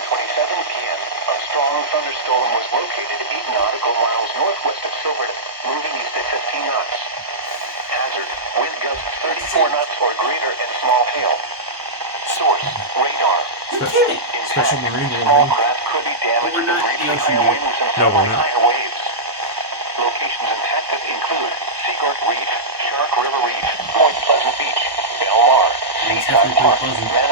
p.m., a strong thunderstorm was located 8 nautical miles northwest of Silverton, moving east at 15 knots. Hazard, wind gusts 34 knots or greater and small hail. Source, radar. Special Marine Small warning. craft could be damaged We're not with in the raging ocean higher yet. winds and No, we're somewhat not. higher waves. Locations impacted include Seagirt Reef, Shark River Reef, Point Pleasant Beach, Belmar, It's Seaside definitely Park, pretty pleasant. Manor